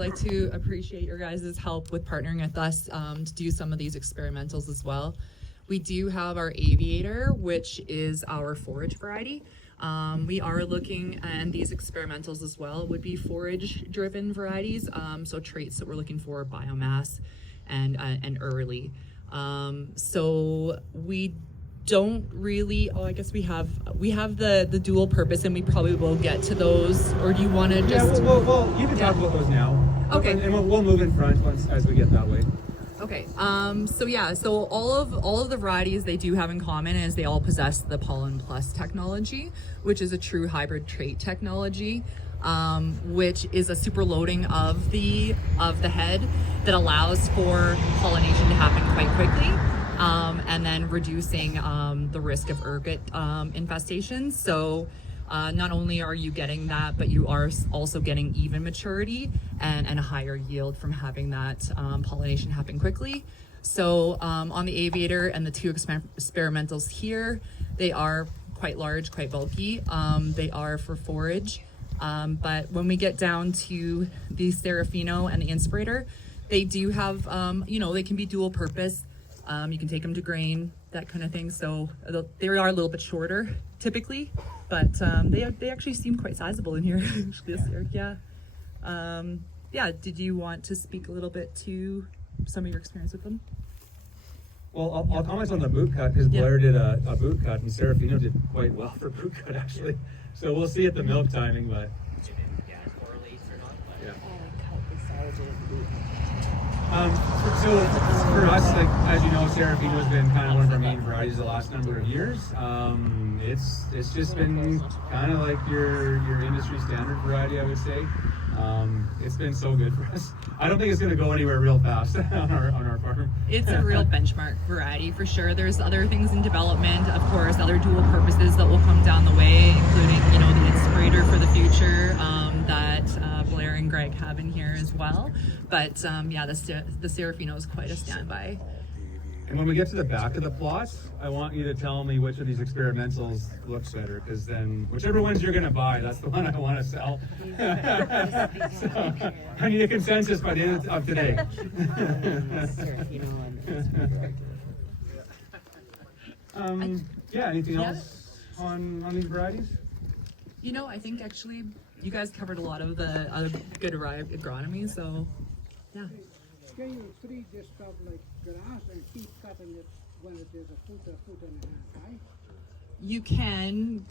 Like to appreciate your guys' help with partnering with us to do some of these experimentals as well. We do have our Aviator, which is our forage variety. We are looking, and these experimentals as well would be forage-driven varieties, so traits that we're looking for, biomass and early. So we don't really, I guess we have the dual purpose, and we probably will get to those, or do you want to just... Yeah, well, you can talk about those now. Okay. And we'll move in front as we get that way. Okay, so all of the varieties they do have in common is they all possess the Pollen Plus technology, which is a true hybrid trait technology, which is a super loading of the head that allows for pollination to happen quite quickly, and then reducing the risk of ergot infestations. So not only are you getting that, but you are also getting even maturity and a higher yield from having that pollination happen quickly. So on the Aviator and the two experimentals here, they are quite large, quite bulky. They are for forage. But when we get down to the Serafino and the Inspirator, they do have, they can be dual purpose. You can take them to grain, that kind of thing. So they are a little bit shorter typically, but they actually seem quite sizable in here this year. Yeah. Did you want to speak a little bit to some of your experience with them? Well, I'll comment on the boot cut because Blair did a boot cut, and Serafino did quite well for boot cut actually. So we'll see at the milk timing, but correlates or not. But yeah. So for us, like as you know, Serafino has been kind of one of our main varieties the last number of years. It's just been kind of like your industry standard variety, I would say. It's been so good for us. I don't think it's going to go anywhere real fast on our farm. It's a real benchmark variety for sure. There's other things in development, of course, other dual purposes that will come down the way, including the Inspirator for the future that Blair and Greg have in here as well. But the Serafino is quite a standby. And when we get to the back of the plot, I want you to tell me which of these experimentals looks better, because then whichever ones you're going to buy, that's the one I want to sell. So, I need a consensus by the end of today. Anything else on these varieties? I think actually you guys covered a lot of the good agronomy, so yeah. Can you treat this stuff like grass and keep cutting it when it is a foot and a half high? You can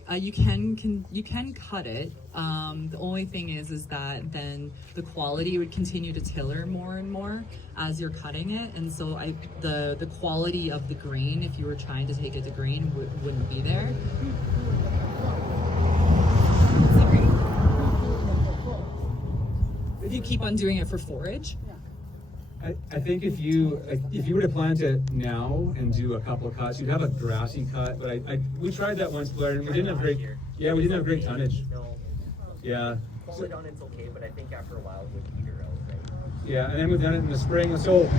cut it. The only thing is that then the quality would continue to tiller more and more as you're cutting it, and so the quality of the grain, if you were trying to take it to grain, wouldn't be there. Sorry. If you keep on doing it for forage. I think if you were to plant it now and do a couple of cuts, you'd have a grassy cut. But we tried that once, Blair, and we didn't have great tonnage. No. Yeah. Hold it on, it's okay, but I think after a while it would peter out, right? Yeah, and then we've done it in the spring. So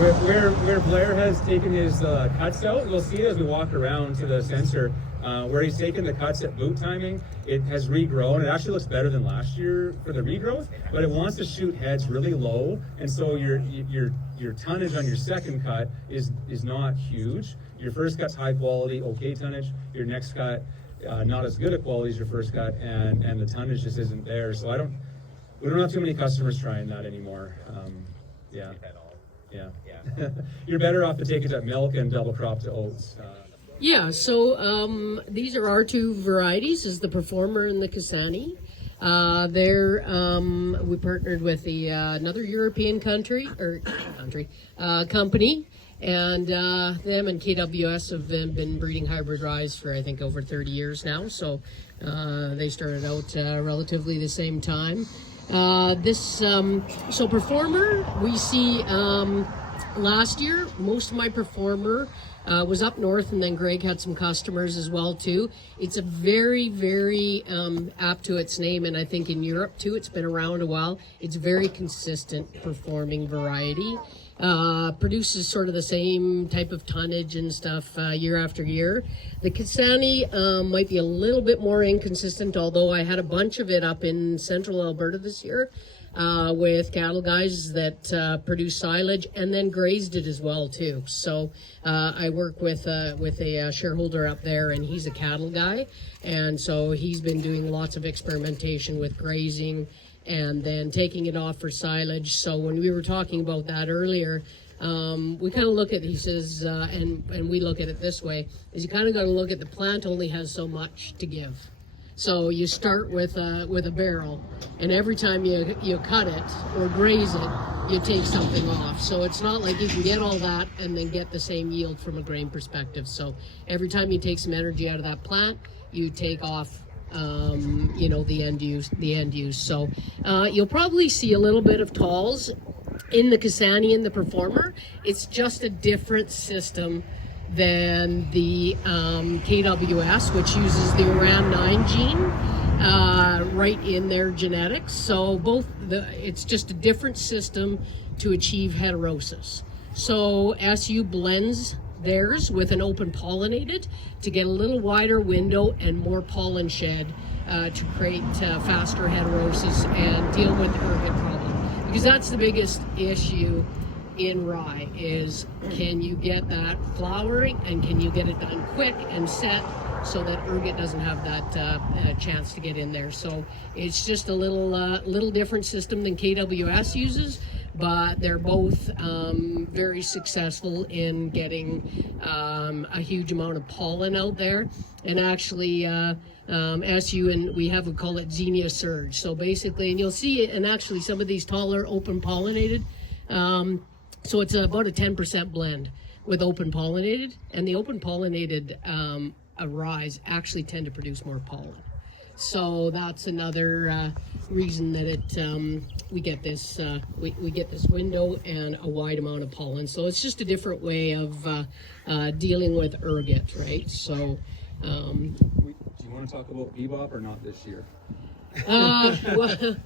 where Blair has taken his cuts out, you'll see it as we walk around to the sensor. Where he's taken the cuts at boot timing, it has regrown. It actually looks better than last year for the regrowth, but it wants to shoot heads really low, and so your tonnage on your second cut is not huge. Your first cut's high quality, okay tonnage. Your next cut, not as good a quality as your first cut, and the tonnage just isn't there. So we don't have too many customers trying that anymore. Yeah. You're better off to take it at milk and double crop to oats. Yeah, so these are our two varieties, is the Performer and the Cassani. We partnered with another European company, and them and KWS have been breeding hybrid rye for I think over 30 years now. So they started out relatively the same time. So Performer, we see last year most of my Performer was up north, and then Greg had some customers as well too. It's a very, very apt to its name, and I think in Europe too, it's been around a while. It's very consistent performing variety. produces sort of the same type of tonnage and stuff year after year. The Kisani might be a little bit more inconsistent, although I had a bunch of it up in central Alberta this year with cattle guys that produce silage and then grazed it as well too. So I work with a shareholder up there, and he's a cattle guy, and so he's been doing lots of experimentation with grazing and then taking it off for silage. So when we were talking about that earlier, we kind of look at, he says, and we look at it this way, is you kind of got to look at the plant only has so much to give. So you start with a barrel, and every time you cut it or graze it, you take something off. So it's not like you can get all that and then get the same yield from a grain perspective. So every time you take some energy out of that plant, you take off the end use. So you'll probably see a little bit of talls in the Kisani and the Performer. It's just a different system than the KWS, which uses the ORAN9 gene right in their genetics. So it's just a different system to achieve heterosis. So SU blends theirs with an open pollinated to get a little wider window and more pollen shed to create faster heterosis and deal with the ergot problem. Because that's the biggest issue in rye is, can you get that flowering and can you get it done quick and set so that ergot doesn't have that chance to get in there. So it's just a little different system than KWS uses, but they're both very successful in getting a huge amount of pollen out there. And actually SU, and we call it Xenia Surge. So basically, and you'll see it, and actually some of these taller open pollinated, so it's about a 10% blend with open pollinated, and the open pollinated rye actually tend to produce more pollen. So that's another reason that we get this window and a wide amount of pollen. So it's just a different way of dealing with ergot, right? So. Do you want to talk about bebop or not this year? Well,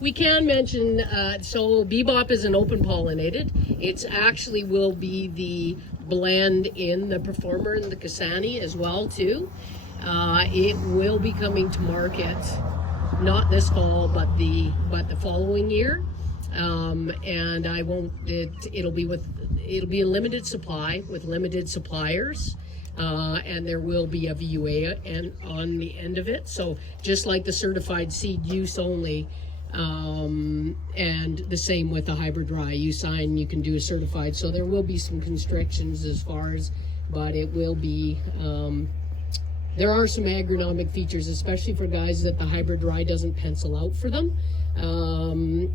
we can mention, so bebop is an open pollinated. It's actually will be the blend in the Performer and the Kisani as well too. It will be coming to market, not this fall, but the following year. And I won't, it'll be a limited supply with limited suppliers. And there will be a VUA on the end of it. So just like the certified seed use only, and the same with the hybrid rye, you can do a certified. So there will be some constrictions as far as, but it will be, there are some agronomic features, especially for guys that the hybrid rye doesn't pencil out for them.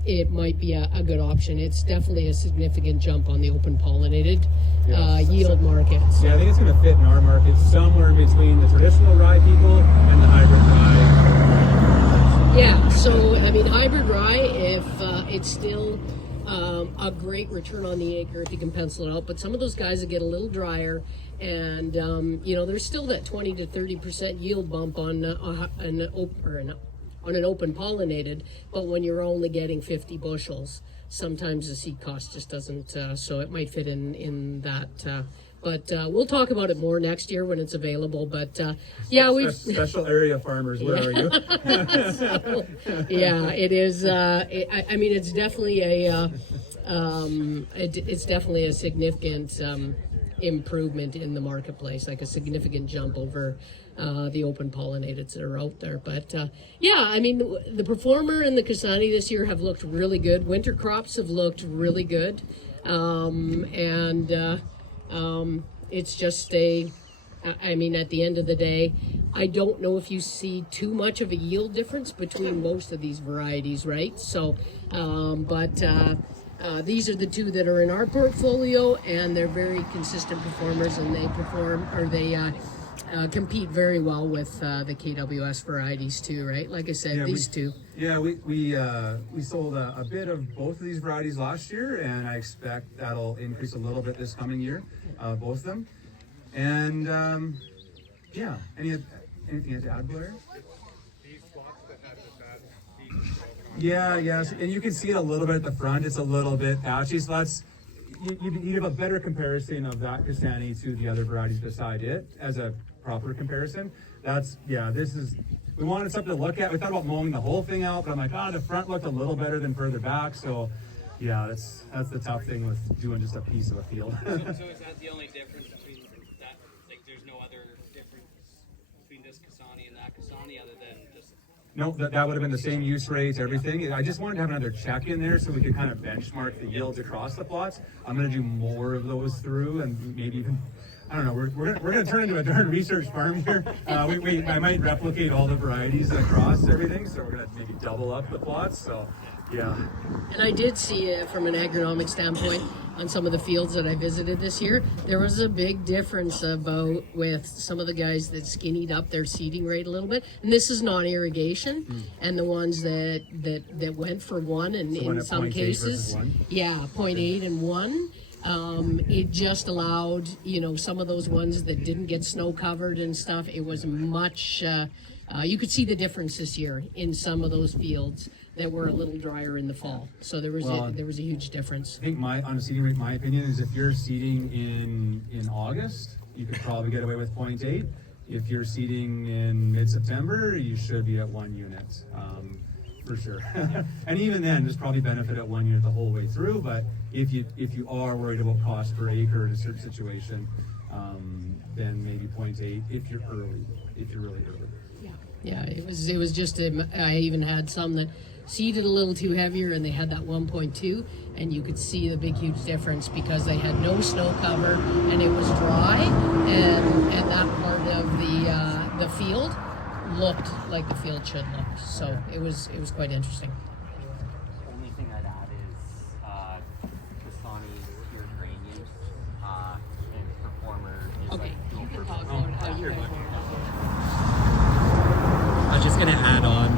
It might be a good option. It's definitely a significant jump on the open pollinated yield markets. Yeah, I think it's going to fit in our market somewhere in between the traditional rye people and the hybrid rye. Yeah, so I mean, hybrid rye, if it's still a great return on the acre if you can pencil it out, but some of those guys that get a little drier, and there's still that 20 to 30% yield bump on an open pollinated, but when you're only getting 50 bushels, sometimes the seed cost just doesn't, so it might fit in that. But we'll talk about it more next year when it's available. But yeah, we special area farmers. Where are you? So, yeah, it is. I mean, it's definitely it's definitely a significant improvement in the marketplace, like a significant jump over the open pollinateds that are out there. But yeah, I mean, the Performer and the Kisani this year have looked really good. Winter crops have looked really good, and it's just I mean, at the end of the day, I don't know if you see too much of a yield difference between most of these varieties, right? So, these are the two that are in our portfolio, and they're very consistent performers, and they compete very well with the KWS varieties too, right? Like I said, these two. Yeah, we sold a bit of both of these varieties last year, and I expect that'll increase a little bit this coming year, both of them. And yeah, anything to add, Blair? Yeah, yes, and you can see it a little bit at the front. It's a little bit patchy, so you'd have a better comparison of that Cassani to the other varieties beside it as a proper comparison. We wanted something to look at. We thought about mowing the whole thing out, but I'm like, the front looked a little better than further back. So yeah, that's the tough thing with doing just a piece of a field. So is that the only difference between that? Like, there's no other difference between this Cassani and that Cassani other than just. No, that would have been the same use rates, everything. I just wanted to have another check in there so we could kind of benchmark the yields across the plots. I'm going to do more of those through, and maybe even, I don't know, we're going to turn into a darn research farm here. I might replicate all the varieties across everything, so we're going to maybe double up the plots. So yeah. And I did see from an agronomic standpoint on some of the fields that I visited this year, there was a big difference about with some of the guys that skinnied up their seeding rate a little bit. And this is non-irrigation, and the ones that went for one, and So one in at some 0.8 cases, versus 1? yeah, 0.8 and 1. It just allowed, some of those ones that didn't get snow covered and stuff. It was much. You could see the difference this year in some of those fields that were a little drier in the fall. So there was a huge difference. I think on a seeding rate, my opinion is if you're seeding in August, you could probably get away with 0.8. If you're seeding in mid-September, you should be at 1 unit, for sure. And even then, there's probably benefit at 1 unit the whole way through. But if you are worried about cost per acre in a certain situation, then maybe 0.8 if you're really early. Yeah, it was just. I even had some that seeded a little too heavier, and they had that 1.2, and you could see the big huge difference because they had no snow cover and it was dry, and that part of the field looked like the field should look. So it was quite interesting. Only thing I'd add is Cassani pure grain use and Performer is Okay, like dual you can purpose. talk about how you guys work. I was just gonna add on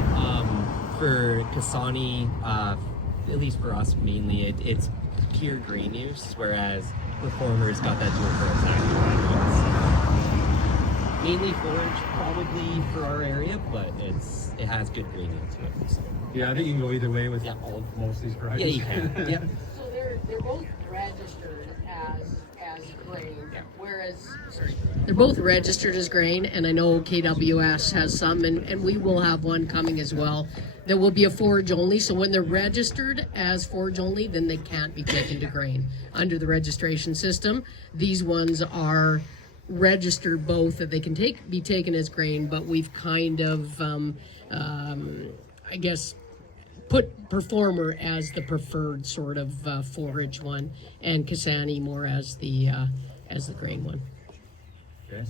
for Cassani, at least for us mainly, it's pure grain use, whereas Performer's got that dual purpose. Mainly forage, probably for our area, but it has good grain yield to it. So. Yeah, I think you can go either way with Yeah. most of these Yeah, varieties. you can. Yep. So they're both registered as grain, whereas they're both registered as grain, and I know KWS has some, and we will have one coming as well. That will be a forage only. So when they're registered as forage only, then they can't be taken to grain under the registration system. These ones are registered both that they can be taken as grain, but we've kind of, I guess, put Performer as the preferred sort of forage one, and Cassani more as the grain one. Okay.